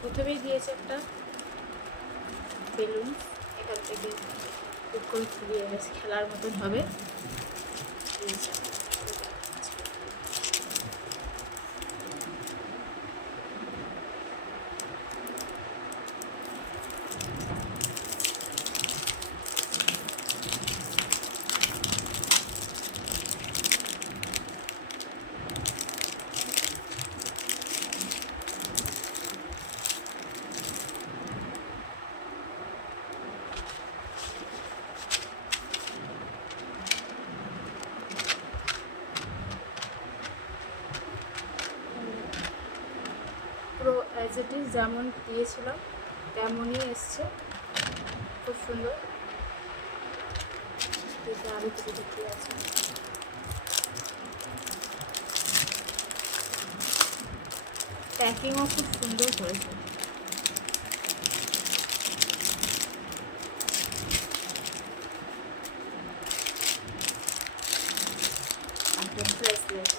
প্রথমেই দিয়েছে একটা বেলুন, এখান থেকে খুব করে ফুলিয়ে বেশ খেলার মতন হবে দিয়েছে। পুরো অ্যাজ ইট ইজ যেমন দিয়েছিলাম তেমনই এসছে, খুব সুন্দর। এটা আরও কিছু দেখতে আছে, প্যাকিংও খুব সুন্দর করেছে। ব্রেসলেট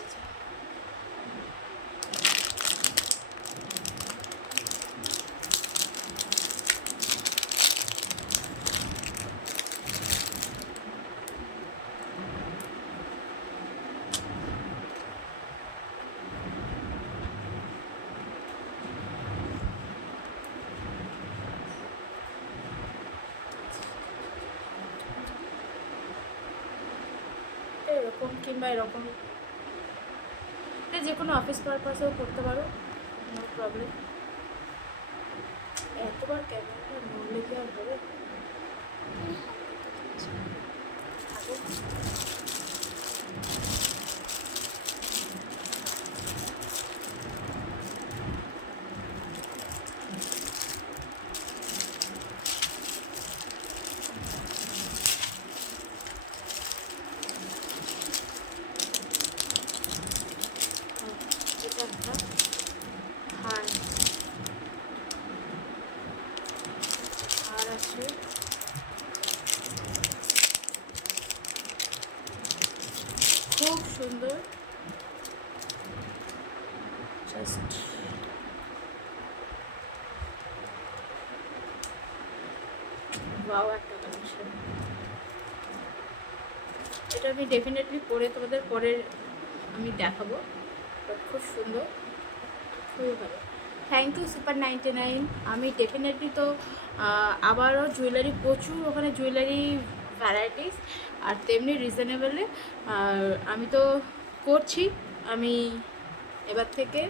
এরকম, কিংবা এরকম এটা যে কোনো অফিস পারপাসেও করতে পারো, নো প্রবলেম। এতবার ক্যামেরাটা নড়লে কি আর হবে? এটা একটা হার, হার আছে, খুব সুন্দর। জাস্ট ওয়াও একটা কালেকশন। এটা আমি ডেফিনেটলি পরে তোমাদের পরে আমি দেখাবো, বাট খুব সুন্দর, খুবই ভালো। Thank you super 99। আমি ডেফিনেটলি তো আবারও জুয়েলারি, প্রচুর ওখানে জুয়েলারি ভ্যারাইটিস, আর তেমনি রিজনেবলে আমি তো করছি। আমি এবার থেকে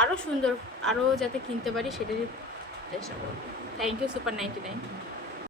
আরও সুন্দর, আরও যাতে কিনতে পারি সেটারই চেষ্টা করব। Thank you super 99।